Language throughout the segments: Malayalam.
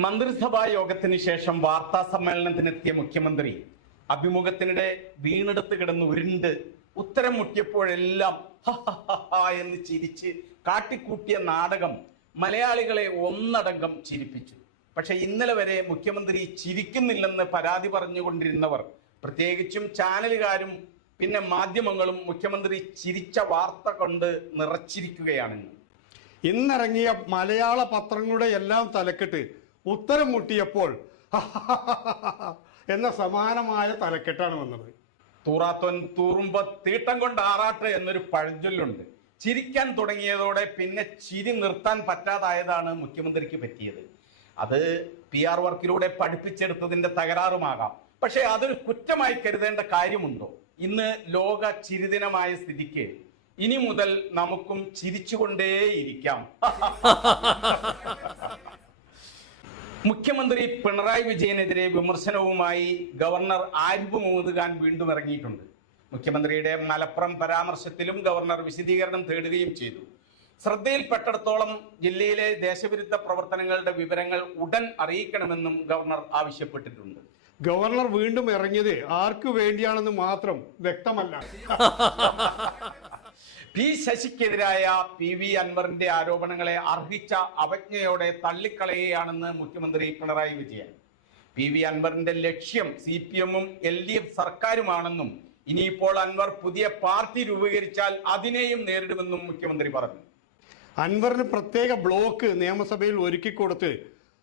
മന്ത്രിസഭാ യോഗത്തിന് ശേഷം വാർത്താ സമ്മേളനത്തിനെത്തിയ മുഖ്യമന്ത്രി അഭിമുഖത്തിനിടെ വീണെടുത്ത് കിടന്ന് ഉരുണ്ട് ഉത്തരം മുട്ടിയപ്പോഴെല്ലാം എന്ന് ചിരിച്ച് കാട്ടിക്കൂട്ടിയ നാടകം മലയാളികളെ ഒന്നടങ്കം ചിരിപ്പിച്ചു. പക്ഷെ ഇന്നലെ വരെ മുഖ്യമന്ത്രി ചിരിക്കുന്നില്ലെന്ന് പരാതി പറഞ്ഞുകൊണ്ടിരുന്നവർ പ്രത്യേകിച്ചും ചാനലുകാരും പിന്നെ മാധ്യമങ്ങളും മുഖ്യമന്ത്രി ചിരിച്ച വാർത്ത കൊണ്ട് നിറച്ചിരിക്കുകയാണെന്ന് ഇന്നിറങ്ങിയ മലയാള പത്രങ്ങളുടെ എല്ലാം തലക്കെട്ട് ഉത്തരം മുട്ടിയപ്പോൾ എന്ന സമാനമായ തലക്കെട്ടാണ് വന്നത്. തൂറാത്തോൻ തൂറുമ്പോ തീട്ടം കൊണ്ട് ആറാട്ട് എന്നൊരു പഴഞ്ചൊല്ലുണ്ട്. ചിരിക്കാൻ തുടങ്ങിയതോടെ പിന്നെ ചിരി നിർത്താൻ പറ്റാതായതാണ് മുഖ്യമന്ത്രിക്ക് പറ്റിയത്. അത് പി ആർ വർക്കിലൂടെ പഠിപ്പിച്ചെടുത്തതിന്റെ തകരാറുമാകാം. പക്ഷേ അതൊരു കുറ്റമായി കരുതേണ്ട കാര്യമുണ്ടോ? ഇന്ന് ലോക ചിരിദിനമായ സ്ഥിതിക്ക് ഇനി മുതൽ നമുക്കും ചിരിച്ചുകൊണ്ടേയിരിക്കാം. മുഖ്യമന്ത്രി പിണറായി വിജയനെതിരെ വിമർശനവുമായി ഗവർണർ ആരിഫ് മുഹമ്മദ് ഖാൻ വീണ്ടും ഇറങ്ങിയിട്ടുണ്ട്. മുഖ്യമന്ത്രിയുടെ മലപ്പുറം പരാമർശത്തിലും ഗവർണർ വിശദീകരണം തേടുകയും ചെയ്തു. ശ്രദ്ധയിൽപ്പെട്ടിടത്തോളം ജില്ലയിലെ ദേശവിരുദ്ധ പ്രവർത്തനങ്ങളുടെ വിവരങ്ങൾ ഉടൻ അറിയിക്കണമെന്നും ഗവർണർ ആവശ്യപ്പെട്ടിട്ടുണ്ട്. ഗവർണർ വീണ്ടും ഇറങ്ങിയത് ആർക്കു വേണ്ടിയാണെന്ന് മാത്രം വ്യക്തമല്ല. പി ശശിക്കെതിരായ പി വി അൻവറിന്റെ ആരോപണങ്ങളെ അർഹിച്ച അവജ്ഞയോടെ തള്ളിക്കളയുകയാണെന്ന് മുഖ്യമന്ത്രി പിണറായി വിജയൻ. പി വി അൻവറിന്റെ ലക്ഷ്യം സി പി എമ്മും എൽ ഡി എഫ് സർക്കാരുമാണെന്നും ഇനിയിപ്പോൾ അൻവർ പുതിയ പാർട്ടി രൂപീകരിച്ചാൽ അതിനെയും നേരിടുമെന്നും മുഖ്യമന്ത്രി പറഞ്ഞു. അൻവറിന് പ്രത്യേക ബ്ലോക്ക് നിയമസഭയിൽ ഒരുക്കി കൊടുത്ത്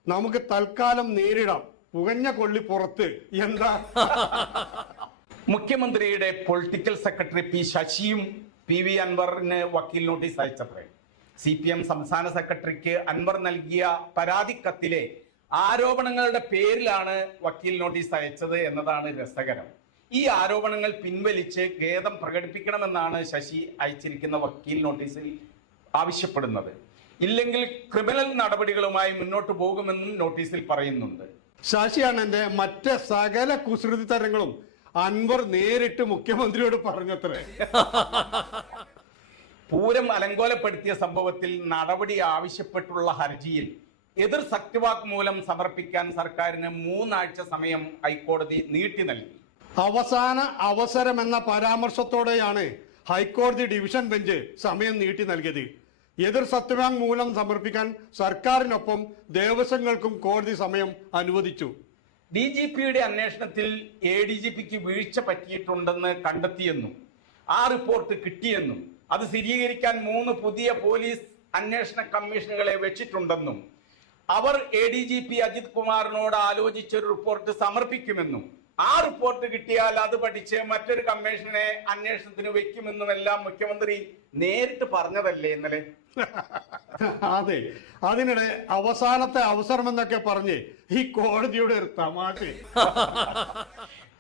നമുക്ക് തൽക്കാലം നേരിടാം. പുകഞ്ഞ കൊള്ളി പുറത്ത്. എന്താ? മുഖ്യമന്ത്രിയുടെ പൊളിറ്റിക്കൽ സെക്രട്ടറി പി ശശിയും പി വി അൻവറിന് വക്കീൽ നോട്ടീസ് അയച്ചത്രേ സി പി എം സംസ്ഥാന സെക്രട്ടറിക്ക് അൻവർ നൽകിയ പരാതി കത്തിലെ ആരോപണങ്ങളുടെ പേരിലാണ് വക്കീൽ നോട്ടീസ് അയച്ചത് എന്നതാണ് രസകരം. ഈ ആരോപണങ്ങൾ പിൻവലിച്ച് ഖേദം പ്രകടിപ്പിക്കണമെന്നാണ് ശശി അയച്ചിരിക്കുന്ന വക്കീൽ നോട്ടീസിൽ ആവശ്യപ്പെടുന്നത്. ഇല്ലെങ്കിൽ ക്രിമിനൽ നടപടികളുമായി മുന്നോട്ട് പോകുമെന്നും നോട്ടീസിൽ പറയുന്നുണ്ട്. ശശിയാണെന്റെ മറ്റ് സകല കുസൃതി തരങ്ങളും അൻവർ നേരിട്ട് മുഖ്യമന്ത്രിയോട് പറഞ്ഞത്രേ. പൂരം അലങ്കോലപ്പെടുത്തിയ സംഭവത്തിൽ നടപടി ആവശ്യപ്പെട്ടുള്ള ഹർജിയിൽ എതിർ സത്യവാങ്മൂലം സമർപ്പിക്കാൻ സർക്കാരിന് മൂന്നാഴ്ച സമയം ഹൈക്കോടതി നീട്ടി നൽകി. അവസാന അവസരം എന്ന പരാമർശത്തോടെയാണ് ഹൈക്കോടതി ഡിവിഷൻ ബെഞ്ച് സമയം നീട്ടി നൽകിയത്. എതിർ സത്യവാങ്മൂലം സമർപ്പിക്കാൻ സർക്കാരിനൊപ്പം ദേവസ്വങ്ങൾക്കും കോടതി സമയം അനുവദിച്ചു. ഡി ജി പിയുടെ അന്വേഷണത്തിൽ എ ഡി ജി പിക്ക് വീഴ്ച പറ്റിയിട്ടുണ്ടെന്ന് കണ്ടെത്തിയെന്നും ആ റിപ്പോർട്ട് കിട്ടിയെന്നും അത് സ്ഥിരീകരിക്കാൻ മൂന്ന് പുതിയ പോലീസ് അന്വേഷണ കമ്മീഷനുകളെ വെച്ചിട്ടുണ്ടെന്നും അവർ A D G P Ajith കുമാറിനോട് ആലോചിച്ചൊരു റിപ്പോർട്ട് സമർപ്പിക്കുമെന്നും ആ റിപ്പോർട്ട് കിട്ടിയാൽ അത് പഠിച്ച് മറ്റൊരു കമ്മീഷനെ അന്വേഷണത്തിന് വെക്കുമെന്നുമെല്ലാം മുഖ്യമന്ത്രി നേരിട്ട് പറഞ്ഞതല്ലേ ഇന്നലെ? അതെ. അതിനിടെ അവസാനത്തെ അവസരം എന്നൊക്കെ പറഞ്ഞ് ഈ കോടതിയുടെ ഒരു തമാശ.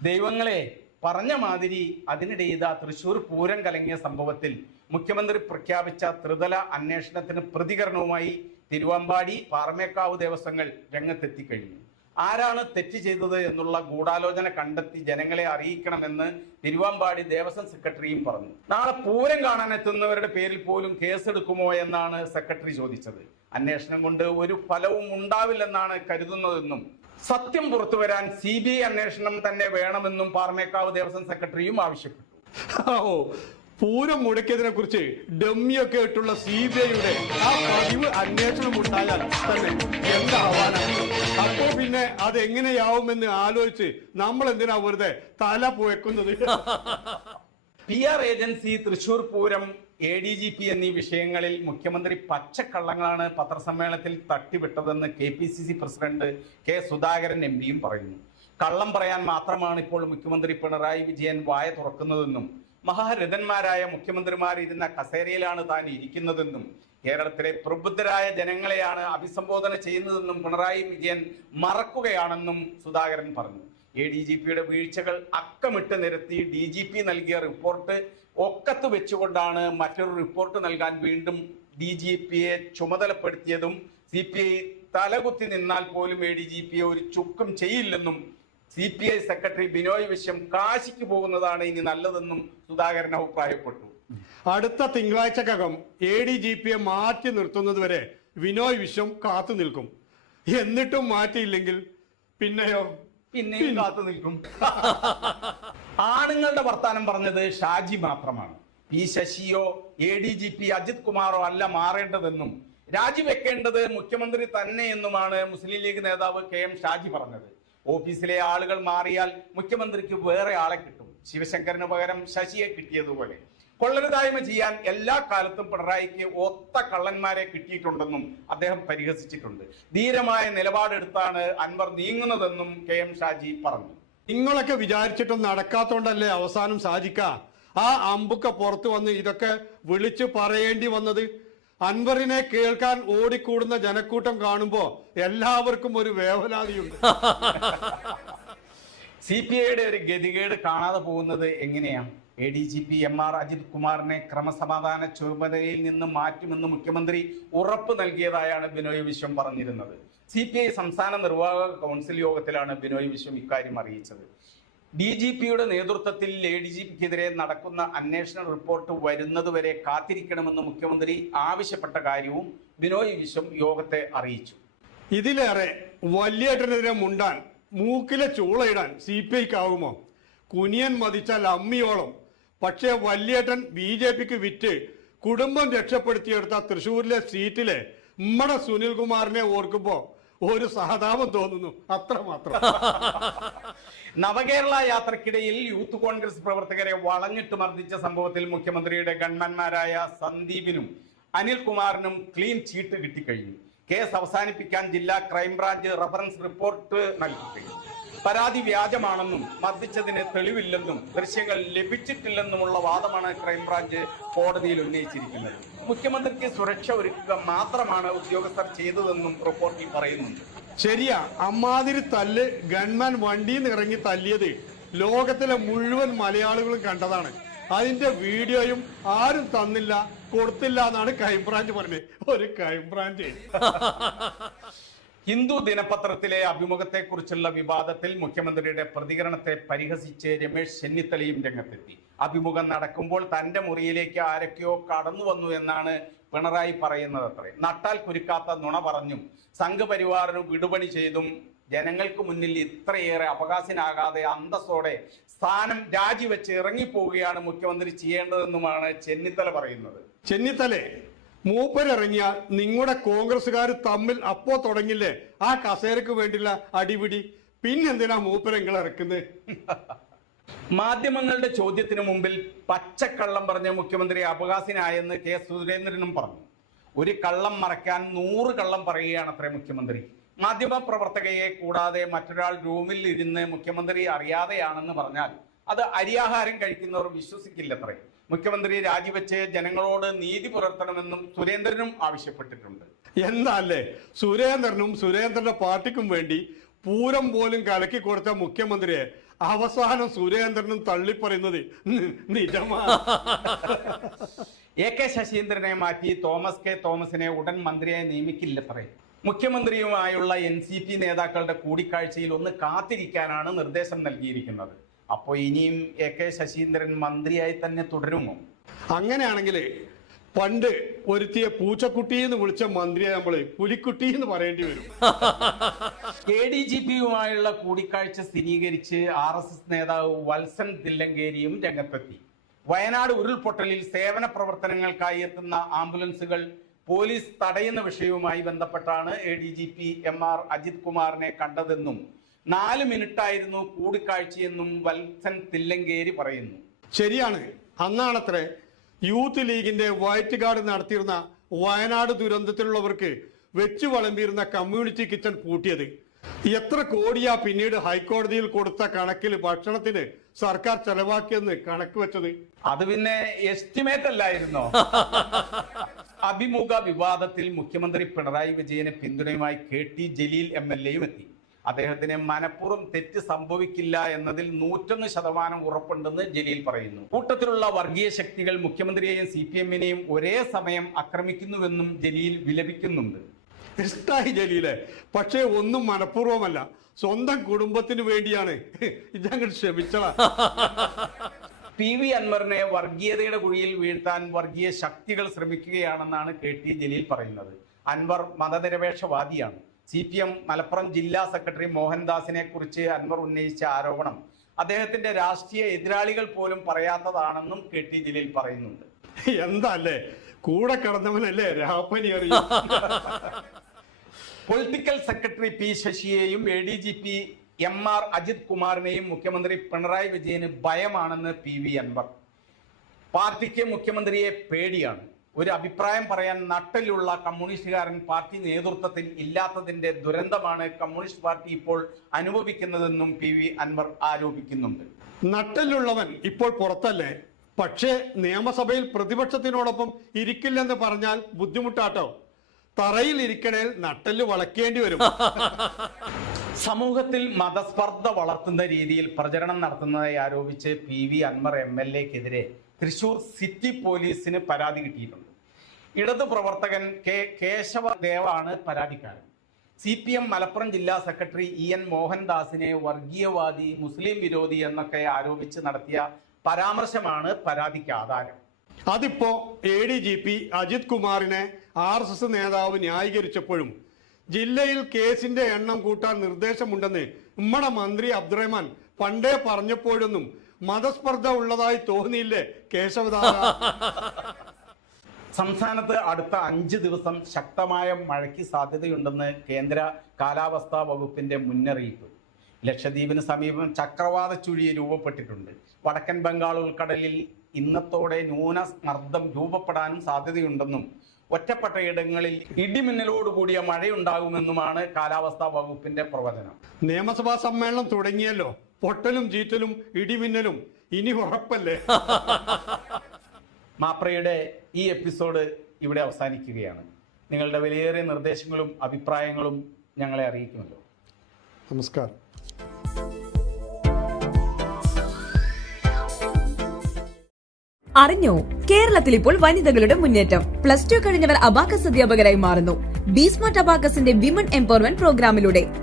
ദൈവങ്ങളെ പറഞ്ഞ മാതിരി അതിനിടെ ഇതാ തൃശൂർ പൂരം കലങ്ങിയ സംഭവത്തിൽ മുഖ്യമന്ത്രി പ്രഖ്യാപിച്ച ത്രിതല അന്വേഷണത്തിന് പ്രതികരണവുമായി തിരുവമ്പാടി പാറമേക്കാവ് ദേവസ്വങ്ങൾ രംഗത്തെത്തിക്കഴിഞ്ഞു. ആരാണ് തെറ്റ് ചെയ്തത് എന്നുള്ള ഗൂഢാലോചന കണ്ടെത്തി ജനങ്ങളെ അറിയിക്കണമെന്ന് തിരുവാമ്പാടി ദേവസ്വം സെക്രട്ടറിയും പറഞ്ഞു. നാളെ പൂരം കാണാൻ എത്തുന്നവരുടെ പേരിൽ പോലും കേസെടുക്കുമോ എന്നാണ് സെക്രട്ടറി ചോദിച്ചത്. അന്വേഷണം കൊണ്ട് ഒരു ഫലവും ഉണ്ടാവില്ലെന്നാണ് കരുതുന്നതെന്നും സത്യം പുറത്തു വരാൻ സി ബി ഐ അന്വേഷണം തന്നെ വേണമെന്നും പാറമേക്കാവ് ദേവസ്വം സെക്രട്ടറിയും ആവശ്യപ്പെട്ടു. പൂരം മുടക്കിയതിനെ കുറിച്ച് ഡമ്മിയൊക്കെ ഇട്ടുള്ള സി ബി ഐയുടെ ആ പതിവ് അന്വേഷണം ഉണ്ടായാൽ തന്നെ എന്താവാനാണ് അപ്പോ പിന്നെ അത് എങ്ങനെയാവുമെന്ന് ആലോചിച്ച് നമ്മൾ എന്തിനാ വെറുതെ തല പുഴക്കുന്നത്? P R agency Thrissur Pooram A D G P എന്നീ വിഷയങ്ങളിൽ മുഖ്യമന്ത്രി പച്ചക്കള്ളങ്ങളാണ് പത്രസമ്മേളനത്തിൽ തട്ടിവിട്ടതെന്ന് K P C C president K Sudhakaran M പിയും പറയുന്നു. കള്ളം പറയാൻ മാത്രമാണ് ഇപ്പോൾ മുഖ്യമന്ത്രി പിണറായി വിജയൻ വായ തുറക്കുന്നതെന്നും മഹാരഥന്മാരായ മുഖ്യമന്ത്രിമാർ ഇരുന്ന കസേരയിലാണ് താൻ ഇരിക്കുന്നതെന്നും കേരളത്തിലെ പ്രബുദ്ധരായ ജനങ്ങളെയാണ് അഭിസംബോധന ചെയ്യുന്നതെന്നും പിണറായി വിജയൻ മറക്കുകയാണെന്നും സുധാകരൻ പറഞ്ഞു. എ ഡി ജി പിയുടെ വീഴ്ചകൾ അക്കമിട്ട് നിരത്തി ഡി ജി പി നൽകിയ റിപ്പോർട്ട് ഒക്കത്ത് വെച്ചുകൊണ്ടാണ് മറ്റൊരു റിപ്പോർട്ട് നൽകാൻ വീണ്ടും ഡി ജി പിയെ ചുമതലപ്പെടുത്തിയതും സി പി ഐ തലകുത്തി നിന്നാൽ പോലും എ ഡി ജി പിയെ ഒരു ചുക്കും ചെയ്യില്ലെന്നും C P I secretary Binoy Viswam കാശിക്ക് പോകുന്നതാണ് ഇനി നല്ലതെന്നും സുധാകരൻ അഭിപ്രായപ്പെട്ടു. അടുത്ത തിങ്കളാഴ്ചക്കകം എ ഡി ജി പിയെ മാറ്റി നിർത്തുന്നതുവരെ വിനോയ് വിശ്വം കാത്തു നിൽക്കും. എന്നിട്ടും മാറ്റിയില്ലെങ്കിൽ പിന്നെയോ? പിന്നെയും കാത്തു നിൽക്കും. ആണുങ്ങളുടെ വർത്താനം പറഞ്ഞത് ഷാജി മാത്രമാണ്. P ശശിയോ A D G P Ajith കുമാറോ അല്ല മാറേണ്ടതെന്നും രാജിവെക്കേണ്ടത് മുഖ്യമന്ത്രി തന്നെ എന്നുമാണ് മുസ്ലിം ലീഗ് നേതാവ് കെ എം ഷാജി പറഞ്ഞത്. ഓഫീസിലെ ആളുകൾ മാറിയാൽ മുഖ്യമന്ത്രിക്ക് വേറെ ആളെ കിട്ടും. ശിവശങ്കറിന് പകരം ശശിയെ കിട്ടിയതുപോലെ. കൊള്ളരുതായ്മ ചെയ്യാൻ എല്ലാ കാലത്തും പിണറായിക്ക് ഒത്ത കള്ളന്മാരെ കിട്ടിയിട്ടുണ്ടെന്നും അദ്ദേഹം പരിഹസിച്ചിട്ടുണ്ട്. ധീരമായ നിലപാടെടുത്താണ് അൻവർ നീങ്ങുന്നതെന്നും കെ എം ഷാജി പറഞ്ഞു. നിങ്ങളൊക്കെ വിചാരിച്ചിട്ടും നടക്കാത്തോണ്ടല്ലേ അവസാനം സാധിക്ക ആ അമ്പുക്ക പുറത്തു വന്ന് ഇതൊക്കെ വിളിച്ചു പറയേണ്ടി വന്നത്? അൻവറിനെ കേൾക്കാൻ ഓടിക്കൂടുന്ന ജനക്കൂട്ടം കാണുമ്പോ എല്ലാവർക്കും ഒരു വേവലാതിയുണ്ട്. സി പി ഐയുടെ ഒരു ഗതികേട് കാണാതെ പോകുന്നത് എങ്ങനെയാണ്? A D G P M R Ajith കുമാറിനെ ക്രമസമാധാന ചുമതലയിൽ നിന്ന് മാറ്റുമെന്ന് മുഖ്യമന്ത്രി ഉറപ്പ് നൽകിയതായാണ് ബിനോയ് വിശ്വം പറഞ്ഞിരുന്നത്. സി പി ഐ സംസ്ഥാന നിർവാഹക കൗൺസിൽ യോഗത്തിലാണ് ബിനോയ് വിശ്വം ഇക്കാര്യം അറിയിച്ചത്. ഡി ജി പിയുടെ നേതൃത്വത്തിൽ എ ഡി ജി പിക്കെതിരെ നടക്കുന്ന അന്വേഷണ റിപ്പോർട്ട് വരുന്നതുവരെ കാത്തിരിക്കണമെന്ന് മുഖ്യമന്ത്രി ആവശ്യപ്പെട്ട കാര്യവും ബിനോയ് വിശ്വം യോഗത്തെ അറിയിച്ചു. ഇതിലേറെ വലിയേട്ടനെതിരെ മുണ്ടാൻ മൂക്കിലെ ചൂളയിടാൻ സി പി ഐക്കാവുമോ? കുനിയൻ മതിച്ചാൽ അമ്മിയോളം. പക്ഷേ വല്യേട്ടൻ ബി ജെ പിക്ക് വിറ്റ് കുടുംബം രക്ഷപ്പെടുത്തിയെടുത്ത തൃശ്ശൂരിലെ സീറ്റിലെ ഉമ്മടെ സുനിൽകുമാറിനെ ഓർക്കുമ്പോ ഒരു സഹതാപം തോന്നുന്നു. അത്ര മാത്രം. നവകേരള യാത്രക്കിടയിൽ യൂത്ത് കോൺഗ്രസ് പ്രവർത്തകരെ വളഞ്ഞിട്ട് മർദ്ദിച്ച സംഭവത്തിൽ മുഖ്യമന്ത്രിയുടെ ഗൺമാന്മാരായ സന്ദീപിനും അനിൽകുമാറിനും ക്ലീൻ ചീട്ട് കിട്ടിക്കഴിഞ്ഞു. കേസ് അവസാനിപ്പിക്കാൻ ജില്ലാ ക്രൈംബ്രാഞ്ച് റഫറൻസ് റിപ്പോർട്ട് നൽകി പരാതി വ്യാജമാണെന്നും മർദ്ദിച്ചതിന് തെളിവില്ലെന്നും ദൃശ്യങ്ങൾ ലഭിച്ചിട്ടില്ലെന്നുമുള്ള വാദമാണ് ക്രൈംബ്രാഞ്ച് കോടതിയിൽ ഉന്നയിച്ചിരിക്കുന്നത്. മുഖ്യമന്ത്രിക്ക് സുരക്ഷ ഒരുക്കുക മാത്രമാണ് ഉദ്യോഗസ്ഥർ ചെയ്തതെന്നും റിപ്പോർട്ടിൽ പറയുന്നുണ്ട്. ശരിയാ അമ്മാതിരി തല്ല് ഗൺമാൻ വണ്ടിയിൽ നിന്ന് ഇറങ്ങി തല്ലിയത് ലോകത്തിലെ മുഴുവൻ മലയാളികളും കണ്ടതാണ്. അതിന്റെ വീഡിയോയും ആരും തന്നില്ല കൊടുത്തില്ല എന്നാണ് ക്രൈംബ്രാഞ്ച് പറഞ്ഞത്. ഒരു ക്രൈംബ്രാഞ്ച്. ഹിന്ദു ദിനപത്രത്തിലെ അഭിമുഖത്തെക്കുറിച്ചുള്ള വിവാദത്തിൽ മുഖ്യമന്ത്രിയുടെ പ്രതികരണത്തെ പരിഹസിച്ച് രമേശ് ചെന്നിത്തലയും രംഗത്തെത്തി. അഭിമുഖം നടക്കുമ്പോൾ തന്റെ മുറിയിലേക്ക് ആരൊക്കെയോ കടന്നു വന്നു എന്നാണ് പിണറായി പറയുന്നത് അത്രേ നട്ടാൽ കുരുക്കാത്ത നുണ പറഞ്ഞും സംഘപരിവാറിന് വിടുപണി ചെയ്തും ജനങ്ങൾക്ക് മുന്നിൽ ഇത്രയേറെ അവകാശനാകാതെ അന്തസ്സോടെ സ്ഥാനം രാജിവെച്ച് ഇറങ്ങിപ്പോവുകയാണ് മുഖ്യമന്ത്രി ചെയ്യേണ്ടതെന്നുമാണ് ചെന്നിത്തല പറയുന്നത്. ചെന്നിത്തലേ മൂപ്പരിറങ്ങിയാൽ നിങ്ങളുടെ കോൺഗ്രസ്സുകാർ തമ്മിൽ അപ്പോ തുടങ്ങില്ലേ? ആ കസേരക്ക് വേണ്ടിയുള്ള അടിപിടി. പിന്നെന്തിനാ മൂപ്പരങ്ങൾ ഇറക്കുന്നത് മാധ്യമങ്ങളുടെ ചോദ്യത്തിന് മുമ്പിൽ പച്ചക്കള്ളം പറഞ്ഞ മുഖ്യമന്ത്രി അപകാസിനായെന്ന് കെ സുരേന്ദ്രനും പറഞ്ഞു. ഒരു കള്ളം മറയ്ക്കാൻ നൂറ് കള്ളം പറയുകയാണ് അത്രേ മുഖ്യമന്ത്രി. മാധ്യമ പ്രവർത്തകയെ കൂടാതെ മറ്റൊരാൾ റൂമിൽ ഇരുന്ന് മുഖ്യമന്ത്രി അറിയാതെയാണെന്ന് പറഞ്ഞാൽ അത് അരിയാഹാരം കഴിക്കുന്നവർ വിശ്വസിക്കില്ലത്രേ. മുഖ്യമന്ത്രി രാജിവെച്ച് ജനങ്ങളോട് നീതി പുലർത്തണമെന്നും സുരേന്ദ്രനും ആവശ്യപ്പെട്ടിട്ടുണ്ട്. എന്നല്ലേ സുരേന്ദ്രനും സുരേന്ദ്രന്റെ പാർട്ടിക്കും വേണ്ടി പൂരം പോലും കലക്കി കൊടുത്ത മുഖ്യമന്ത്രിയെ അവസാനം സുരേന്ദ്രനും തള്ളിപ്പറയുന്നത് നിജമാണ്. എ കെ ശശീന്ദ്രനെ മാറ്റി തോമസ് കെ തോമസിനെ ഉടൻ മന്ത്രിയായി നിയമിക്കില്ല പറയും. മുഖ്യമന്ത്രിയുമായുള്ള എൻ സി പി നേതാക്കളുടെ കൂടിക്കാഴ്ചയിൽ ഒന്ന് കാത്തിരിക്കാനാണ് നിർദ്ദേശം നൽകിയിരിക്കുന്നത്. അപ്പോൾ ഇനിയും എ കെ ശശീന്ദ്രൻ മന്ത്രിയായി തന്നെ തുടരുമോ? അങ്ങനെയാണെങ്കിൽ പണ്ട് ഒരുത്തിയെ പൂച്ചക്കുട്ടി എന്ന് വിളിച്ച മന്ത്രിയെ നമ്മൾ പുലിക്കുട്ടി എന്ന് പറയേണ്ടി വരും. കെ ഡി ജി പിയുമായുള്ള കൂടിക്കാഴ്ച സ്ഥിരീകരിച്ച് ആർ എസ് എസ് നേതാവ് വത്സൻ തില്ലങ്കേരിയും രംഗത്തെത്തി. വയനാട് ഉരുൾപൊട്ടലിൽ സേവന പ്രവർത്തനങ്ങൾക്കായി എത്തുന്ന ആംബുലൻസുകൾ പോലീസ് തടയുന്ന വിഷയവുമായി ബന്ധപ്പെട്ടാണ് A D G P M R Ajith കുമാറിനെ കണ്ടതെന്നും നാല് മിനിറ്റായിരുന്നു കൂടിക്കാഴ്ചയെന്നും വത്സൻ തില്ലങ്കേരി പറയുന്നു. ശരിയാണ്. അന്നാണത്രേ യൂത്ത് ലീഗിന്റെ വൈറ്റ് ഗാർഡ് നടത്തിയിരുന്ന വയനാട് ദുരന്തത്തിലുള്ളവർക്ക് വെച്ചു വളമ്പിയിരുന്ന കമ്മ്യൂണിറ്റി കിച്ചൺ പൂട്ടിയത്. എത്ര കോടിയാ പിന്നീട് ഹൈക്കോടതിയിൽ കൊടുത്ത കണക്കിൽ ഭക്ഷണത്തിന് സർക്കാർ ചെലവാക്കിയെന്ന് കണക്ക് വെച്ചത്? അത് പിന്നെ എസ്റ്റിമേറ്റ് അല്ലായിരുന്നോ? അഭിമുഖ വിവാദത്തിൽ മുഖ്യമന്ത്രി പിണറായി വിജയനെ പിന്തുണയുമായി K T Jaleel M L എയും എത്തി. അദ്ദേഹത്തിന് മനഃപൂർവം തെറ്റ് സംഭവിക്കില്ല എന്നതിൽ നൂറ്റൊന്ന് ശതമാനം ഉറപ്പുണ്ടെന്ന് ജലീൽ പറയുന്നു. കൂട്ടത്തിലുള്ള വർഗീയ ശക്തികൾ മുഖ്യമന്ത്രിയെയും സി പി എമ്മിനെയും ഒരേ സമയം ആക്രമിക്കുന്നുവെന്നും ജലീൽ വിലപിക്കുന്നുണ്ട്. ഇഷ്ടായി ജലീലെ. പക്ഷേ ഒന്നും മനഃപൂർവമല്ല. സ്വന്തം കുടുംബത്തിന് വേണ്ടിയാണ്. ഇതങ്ങോട്ട് ക്ഷമിച്ചളാ. പി വി അൻവറിനെ വർഗീയതയുടെ കുഴിയിൽ വീഴ്ത്താൻ വർഗീയ ശക്തികൾ ശ്രമിക്കുകയാണെന്നാണ് കെ ടി ജലീൽ പറയുന്നത്. അൻവർ മതനിരപേക്ഷവാദിയാണ്. സി പി എം മലപ്പുറം ജില്ലാ സെക്രട്ടറി മോഹൻദാസിനെ കുറിച്ച് അൻവർ ഉന്നയിച്ച ആരോപണം അദ്ദേഹത്തിന്റെ രാഷ്ട്രീയ എതിരാളികൾ പോലും പറയാത്തതാണെന്നും കെ ടി ജലീൽ പറയുന്നുണ്ട്. എന്താ അല്ലേ കൂടെ കിടന്നവനല്ലേ രാപ്പനി അറിയും. Political secretary P ശശിയെയും A D G P M R Ajith കുമാറിനെയും മുഖ്യമന്ത്രി പിണറായി വിജയന് ഭയമാണെന്ന് പി വി അൻവർ. പാർട്ടിക്ക് മുഖ്യമന്ത്രിയെ പേടിയാണ്. ഒരു അഭിപ്രായം പറയാൻ നട്ടലുള്ള കമ്മ്യൂണിസ്റ്റുകാരൻ പാർട്ടി നേതൃത്വത്തിൽ ഇല്ലാത്തതിന്റെ ദുരന്തമാണ് കമ്മ്യൂണിസ്റ്റ് പാർട്ടി ഇപ്പോൾ അനുഭവിക്കുന്നതെന്നും പി വി അൻവർ ആരോപിക്കുന്നുണ്ട്. നട്ടലുള്ളവൻ ഇപ്പോൾ പുറത്തല്ലേ? പക്ഷേ നിയമസഭയിൽ പ്രതിപക്ഷത്തിനോടൊപ്പം ഇരിക്കില്ലെന്ന് പറഞ്ഞാൽ ബുദ്ധിമുട്ടാട്ടോ. തറയിൽ ഇരിക്കണേൽ നട്ടൽ വളക്കേണ്ടി വരും. സമൂഹത്തിൽ മതസ്പർദ്ധ വളർത്തുന്ന രീതിയിൽ പ്രചരണം നടത്തുന്നതായി ആരോപിച്ച് P V Anvar M L എക്കെതിരെ Thrissur city പോലീസിന് പരാതി കിട്ടിയിട്ടുണ്ട്. ഇടതു പ്രവർത്തകൻ കെ കേശവ ദേവാണ് പരാതിക്കാരൻ. സി പി എം മലപ്പുറം ജില്ലാ സെക്രട്ടറി ഇ എൻ മോഹൻദാസിനെ വർഗീയവാദി മുസ്ലിം വിരോധി എന്നൊക്കെ ആരോപിച്ച് നടത്തിയ പരാമർശമാണ് പരാതിക്ക് ആധാരം. അതിപ്പോ A D G P Ajith കുമാറിനെ ആർ എസ് എസ് നേതാവ് ന്യായീകരിച്ചപ്പോഴും ജില്ലയിൽ കേസിന്റെ എണ്ണം കൂട്ടാൻ നിർദ്ദേശമുണ്ടെന്ന് നമ്മുടെ മന്ത്രി അബ്ദുറഹ്മാൻ പണ്ടേ പറഞ്ഞപ്പോഴൊന്നും മതസ്പർദ്ധ ഉള്ളതായി തോന്നിയില്ലേ? കേശവദാസ. സംസ്ഥാനത്ത് അടുത്ത അഞ്ച് ദിവസം ശക്തമായ മഴയ്ക്ക് സാധ്യതയുണ്ടെന്ന് കേന്ദ്ര കാലാവസ്ഥാ വകുപ്പിന്റെ മുന്നറിയിപ്പ്. ലക്ഷദ്വീപിന് സമീപം ചക്രവാത ചുഴി രൂപപ്പെട്ടിട്ടുണ്ട്. വടക്കൻ ബംഗാൾ ഉൾക്കടലിൽ ഇന്നത്തോടെ ന്യൂനമർദ്ദം രൂപപ്പെടാനും സാധ്യതയുണ്ടെന്നും ഒറ്റപ്പെട്ടയിടങ്ങളിൽ ഇടിമിന്നലോടുകൂടിയ മഴയുണ്ടാകുമെന്നുമാണ് കാലാവസ്ഥാ വകുപ്പിന്റെ പ്രവചനം. നിയമസഭാ സമ്മേളനം തുടങ്ങിയല്ലോ. പൊട്ടലും ചീറ്റലും ഇടിമിന്നലും ഇനി ഉറപ്പല്ലേ? മാപ്രയുടെ ഈ എപ്പിസോഡ് ഇവിടെ അവസാനിക്കുകയാണ്. നിങ്ങളുടെ വിലയേറിയ നിർദ്ദേശങ്ങളും അഭിപ്രായങ്ങളും ഞങ്ങളെ അറിയിക്കുമല്ലോ. നമസ്കാരം. അറിഞ്ഞോ? കേരളത്തിൽ ഇപ്പോൾ വനിതകളുടെ മുന്നേറ്റം. പ്ലസ് ടു കഴിഞ്ഞവർ അബാക്കസ് അധ്യാപകരായി മാറുന്നു. ബീസ്മാർട്ട് അബാക്കസിന്റെ വിമൻ എംപവർമെന്റ് പ്രോഗ്രാമിലൂടെ